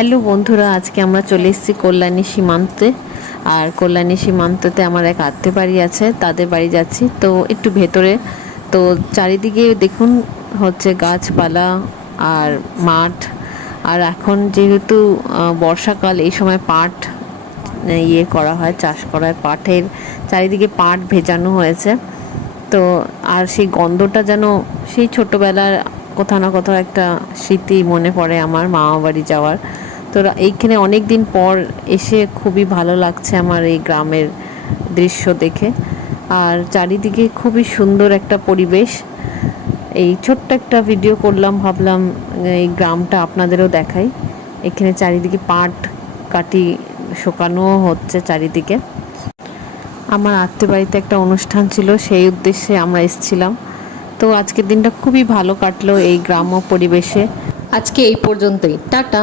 Hello বন্ধুরা, আজকে আমরা চলে এসেছি কল্যাণী সীমান্তে। আর কল্যাণী সীমান্ততে আমার এক আত্মীয় বাড়ি আছে, তাদের বাড়ি যাচ্ছি। তো একটু ভেতরে, তো চারিদিকে দেখুন হচ্ছে গাছপালা আর মাঠ। আর এখন যেহেতু বর্ষাকাল, এই সময় পাট করা হয়, চাষ করা হয় পাটের। চারিদিকে পাট ভেজানো হয়েছে। তো আর সেই গন্ধটা যেন সেই ছোটোবেলার কোথাও না কোথাও একটা স্মৃতি মনে পড়ে আমার মামা বাড়ি যাওয়ার। তো এইখানে অনেক দিন পর এসে খুবই ভালো লাগছে আমার এই গ্রামের দৃশ্য দেখে। আর চারিদিকে খুবই সুন্দর একটা পরিবেশ। এই ছোট্ট একটা ভিডিও করলাম, ভাবলাম এই গ্রামটা আপনাদেরও দেখাই। এখানে চারিদিকে পাট কাটি শুকানোও হচ্ছে চারিদিকে। আমার আত্মীয় বাড়িতে একটা অনুষ্ঠান ছিল, সেই উদ্দেশ্যে আমরা এসেছিলাম। তো আজকের দিনটা খুবই ভালো কাটলো এই গ্রাম্য পরিবেশে। আজকে এই পর্যন্তই, টাটা।